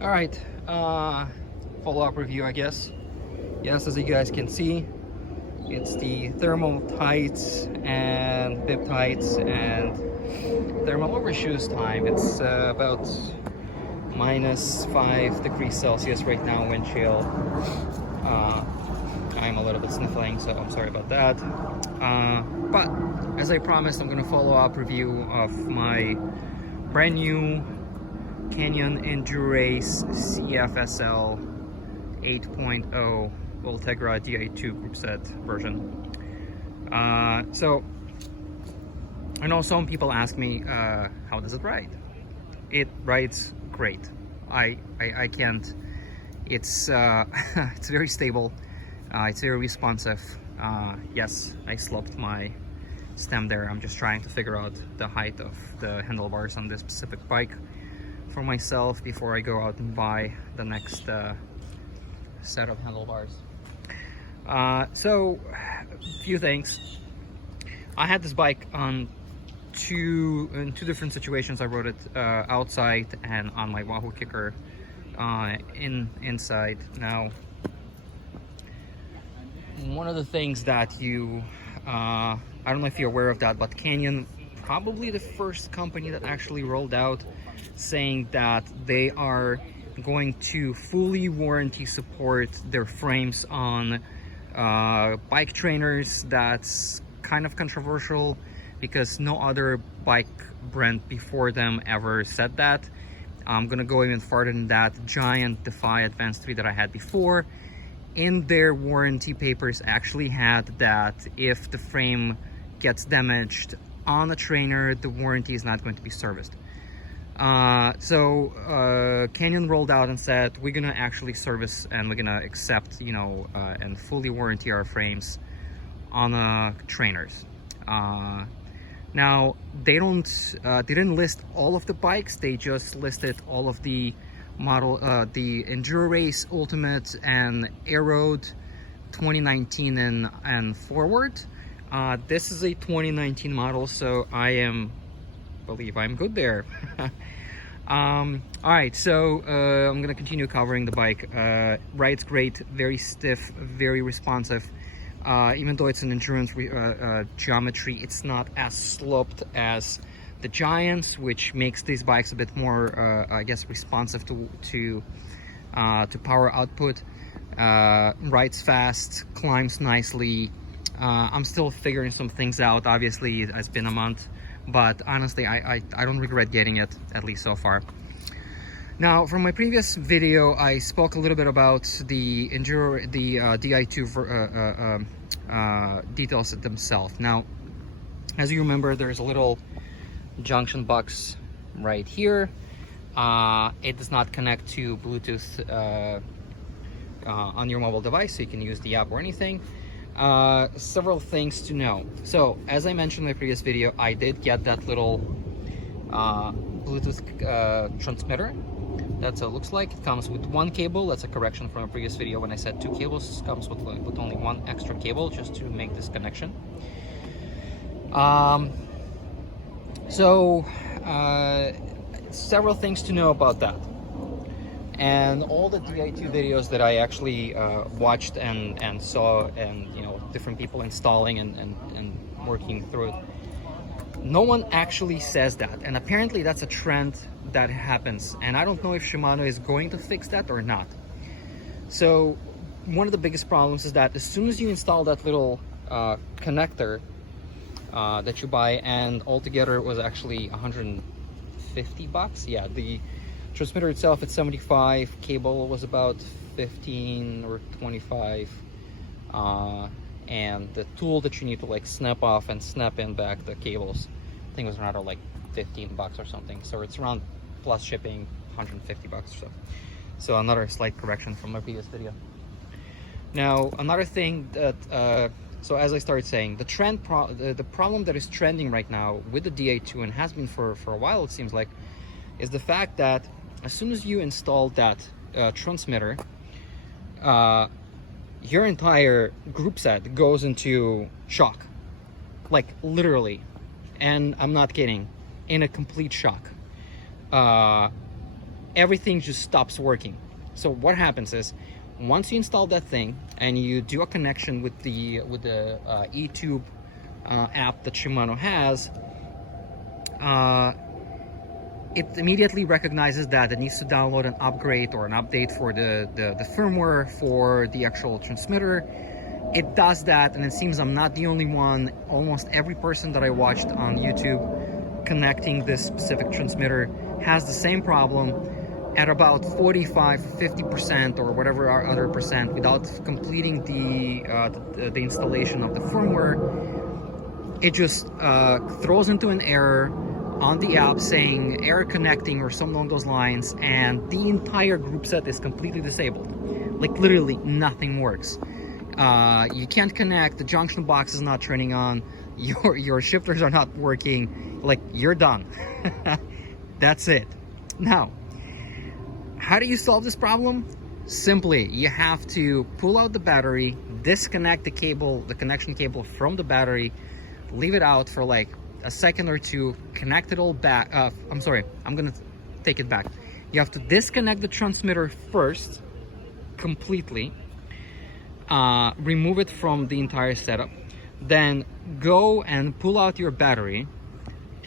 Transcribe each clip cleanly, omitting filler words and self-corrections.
All right, follow-up review, I guess. Yes, as you guys can see, it's the thermal tights and bib tights and thermal overshoes time. It's about -5 degrees Celsius right now, wind chill. I'm a little bit sniffling, so I'm sorry about that. But as I promised, I'm gonna follow up review of my brand new Canyon Endurace CFSL 8.0 Ultegra Di2 group set version. So I know some people ask me, how does it ride? It rides great. I can't. It's it's very stable. It's very responsive. Yes, I sloped my stem there. I'm just trying to figure out the height of the handlebars on this specific bike for myself before I go out and buy the next set of handlebars. So, a few things. I had this bike in two different situations. I rode it outside and on my Wahoo kicker inside. Now, one of the things that I don't know if you're aware of that, but Canyon, probably the first company that actually rolled out saying that they are going to fully warranty support their frames on bike trainers. That's kind of controversial because no other bike brand before them ever said that. I'm gonna go even farther than that. Giant Defy Advanced 3 that I had before, in their warranty papers actually had that if the frame gets damaged on a trainer, the warranty is not going to be serviced. So Canyon rolled out and said, we're gonna actually service and we're gonna accept, and fully warranty our frames on trainers. Now they didn't list all of the bikes. They just listed all of the model, the Endurace Ultimate and Aeroad 2019 and forward. This is a 2019 model, so believe I'm good there. All right, so I'm gonna continue covering the bike. Rides great, very stiff, very responsive. Even though it's an endurance geometry, it's not as sloped as the Giants, which makes these bikes a bit more, I guess, responsive to power output. Rides fast, climbs nicely. I'm still figuring some things out. Obviously, it's been a month, but honestly, I don't regret getting it, at least so far. Now, from my previous video, I spoke a little bit about the Di2 details themselves. Now, as you remember, there's a little junction box right here. It does not connect to Bluetooth on your mobile device, so you can use the app or anything. Several things to know. So, as I mentioned in my previous video, I did get that little Bluetooth transmitter. That's what it looks like. It comes with one cable. That's a correction from a previous video when I said two cables. It comes with only one extra cable just to make this connection. Several things to know about that. And all the Di2 videos that I actually watched and saw, and different people installing and working through it, no one actually says that, and apparently that's a trend that happens, and I don't know if Shimano is going to fix that or not. So one of the biggest problems is that as soon as you install that little connector that you buy, and altogether it was actually 150 bucks. Yeah, the transmitter itself at 75, cable was about 15 or 25, and the tool that you need to snap off and snap in back the cables, I think it was another 15 bucks or something. So it's around, plus shipping, 150 bucks or so. So another slight correction from my previous video. Now, another thing that so as I started saying, the problem that is trending right now with the Di2, and has been for a while, it seems like, is the fact that as soon as you install that transmitter, your entire group set goes into shock, literally, and I'm not kidding, in a complete shock. everything just stops working. So what happens is, once you install that thing and you do a connection with the E-Tube app that Shimano has, it immediately recognizes that it needs to download an upgrade or an update for the firmware for the actual transmitter. It does that, and it seems I'm not the only one. Almost every person that I watched on YouTube connecting this specific transmitter has the same problem. At about 45-50% or whatever our other percent, without completing the installation of the firmware, it just throws into an error on the app saying error connecting or something along those lines, and the entire group set is completely disabled. Like literally nothing works. You can't connect, the junction box is not turning on, your shifters are not working, like you're done. That's it. Now, how do you solve this problem? Simply, you have to pull out the battery, disconnect the cable, the connection cable from the battery, leave it out for like a second or two, connect it all back. I'm sorry, I'm gonna take it back. You have to disconnect the transmitter first, completely, remove it from the entire setup, then go and pull out your battery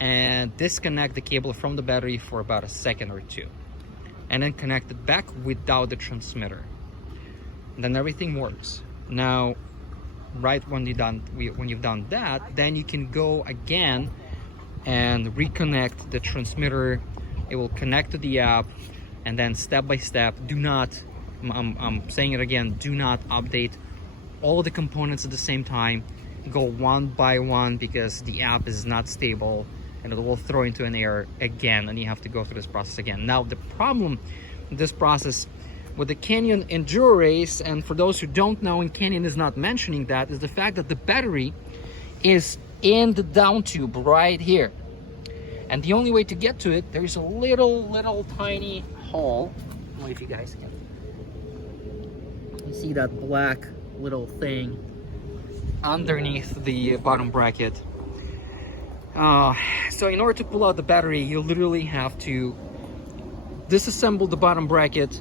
and disconnect the cable from the battery for about a second or two, and then connect it back without the transmitter. Then everything works. Now, right when you've done that, then you can go again and reconnect the transmitter. It will connect to the app, and then step by step, do not, I'm saying it again, do not update all the components at the same time. Go one by one, because the app is not stable and it will throw into an error again, and you have to go through this process again. Now, the problem with this process with the Canyon Endurace, and for those who don't know, and Canyon is not mentioning that, is the fact that the battery is in the down tube right here. And the only way to get to it, there's a little tiny hole. I don't know if you guys can. You see that black little thing underneath the bottom bracket. So in order to pull out the battery, you literally have to disassemble the bottom bracket,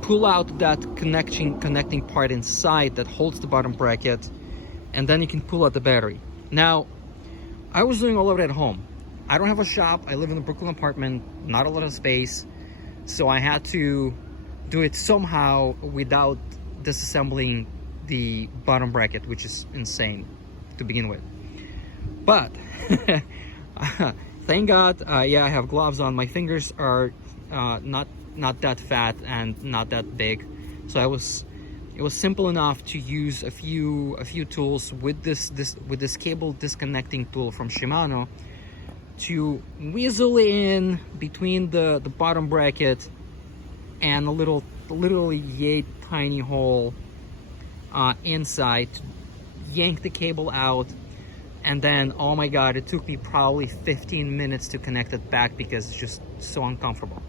pull out that connecting part inside that holds the bottom bracket, and then you can pull out the battery. Now, I was doing all of it at home. I don't have a shop. I live in a Brooklyn apartment, not a lot of space, so I had to do it somehow without disassembling the bottom bracket, which is insane to begin with. But thank God, yeah, I have gloves on. My fingers are not that fat and not that big, so it was simple enough to use a few tools with this cable disconnecting tool from Shimano to weasel in between the bottom bracket and a literally yay tiny hole inside, to yank the cable out. And then, oh my God, it took me probably 15 minutes to connect it back because it's just so uncomfortable.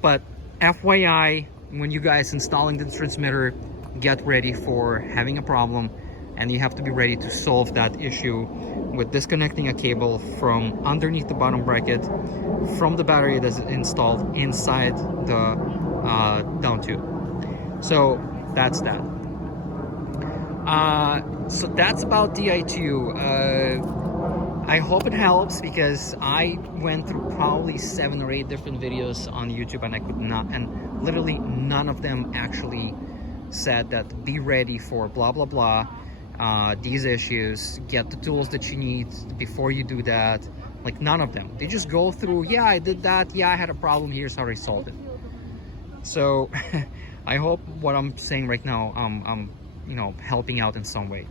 But FYI, when you guys installing the transmitter, get ready for having a problem, and you have to be ready to solve that issue with disconnecting a cable from underneath the bottom bracket from the battery that's installed inside the down tube. So that's that. So that's about Di2. I hope it helps, because I went through probably 7 or 8 different videos on YouTube, and I could not, and literally none of them actually said that be ready for blah blah blah, these issues, get the tools that you need before you do that. Like, none of them. They just go through, yeah, I did that, yeah, I had a problem, here's how I solved it. So I hope what I'm saying right now, I'm helping out in some way.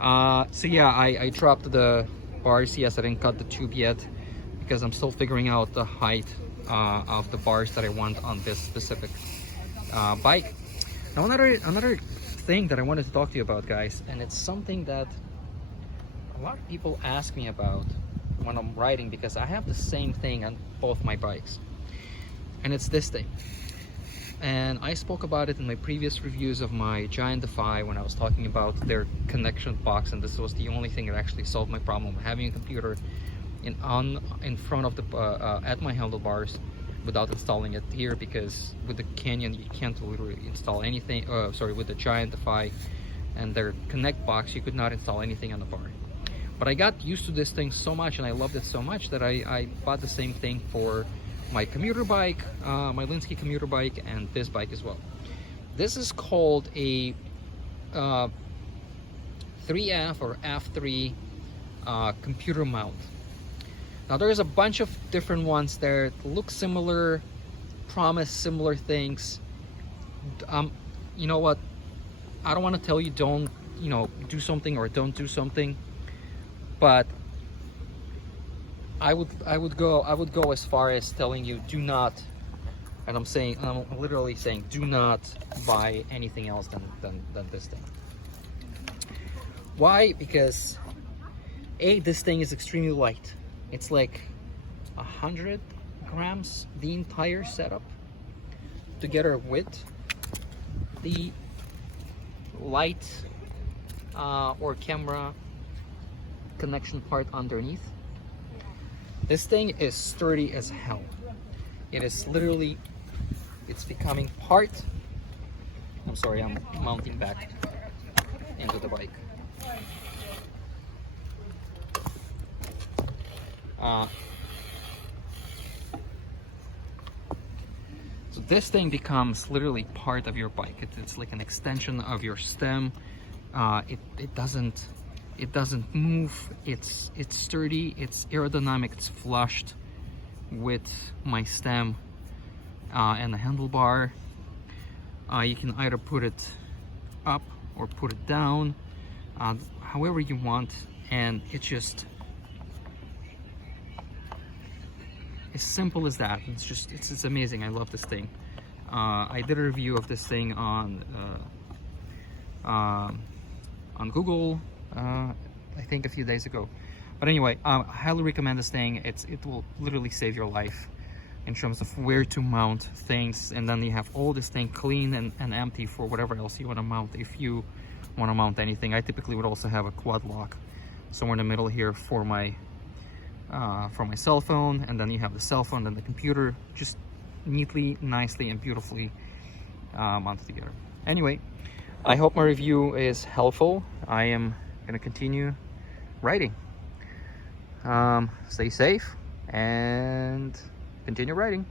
So yeah, I dropped the bars. Yes, I didn't cut the tube yet because I'm still figuring out the height of the bars that I want on this specific bike. Now, another thing that I wanted to talk to you about, guys, and it's something that a lot of people ask me about when I'm riding, because I have the same thing on both my bikes, and it's this thing. And I spoke about it in my previous reviews of my Giant Defy when I was talking about their connection box, and this was the only thing that actually solved my problem of having a computer in front of the at my handlebars without installing it here, because with the Canyon you can't literally install anything. Sorry, with the Giantify and their Connect box you could not install anything on the bar. But I got used to this thing so much and I loved it so much that I bought the same thing for my commuter bike, my Linsky commuter bike, and this bike as well. This is called a 3F or F3 computer mount. Now there's a bunch of different ones there, look similar, promise similar things. You know what, I don't want to tell you don't, you know, do something or don't do something, but I would go as far as telling you do not, and I'm literally saying do not buy anything else than this thing. Why? Because this thing is extremely light. It's like 100 grams, the entire setup, together with the light or camera connection part underneath. This thing is sturdy as hell. It is literally, it's becoming part, I'm sorry, I'm mounting back into the bike. So this thing becomes literally part of your bike. It's like an extension of your stem. It doesn't move. It's sturdy. It's aerodynamic. It's flushed with my stem and the handlebar. You can either put it up or put it down, however you want, and it's just as simple as that. It's amazing. I love this thing. I did a review of this thing on Google, I think a few days ago. But anyway, I highly recommend this thing. It will literally save your life in terms of where to mount things, and then you have all this thing clean and empty for whatever else you want to mount. If you want to mount anything, I typically would also have a quad lock somewhere in the middle here for my cell phone, and then you have the cell phone and the computer just neatly, nicely, and beautifully mounted together. Anyway, I hope my review is helpful. I am gonna continue riding. Stay safe and continue riding.